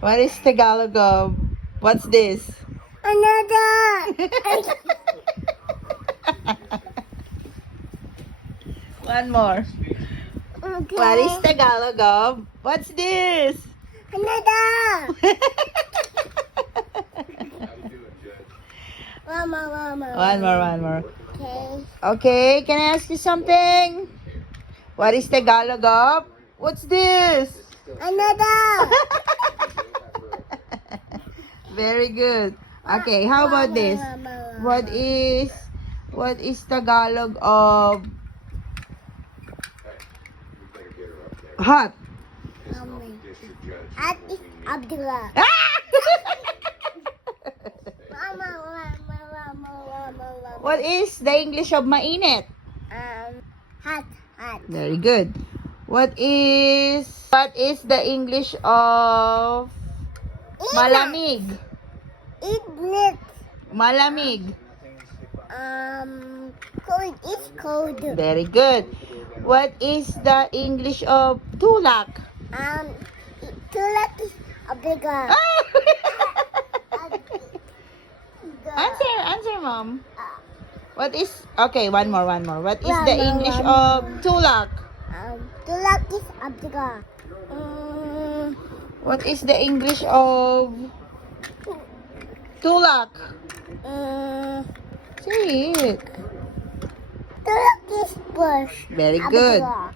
What is Tagalog of? What's this? Another. One more. Okay. What is Tagalog of? What's this? Another. One more. One more. Okay. Okay, can I ask you something? What is Tagalog of? What's this? Another. Very good. Okay, how about this? What is Tagalog of hot? At is Abdullah. Mama. What is the English of mainit? Hot. Very good. What is the English of malamig? Ignorant. Malamig. Cold is cold. Very good. What is the English of tulak? Tulak is a bigger. Answer, mom. What is one more. What is the English of tulak? Tulak is a bigger. What is the English of tulak? Say it. Tulak is bush. Very good. Abdullah.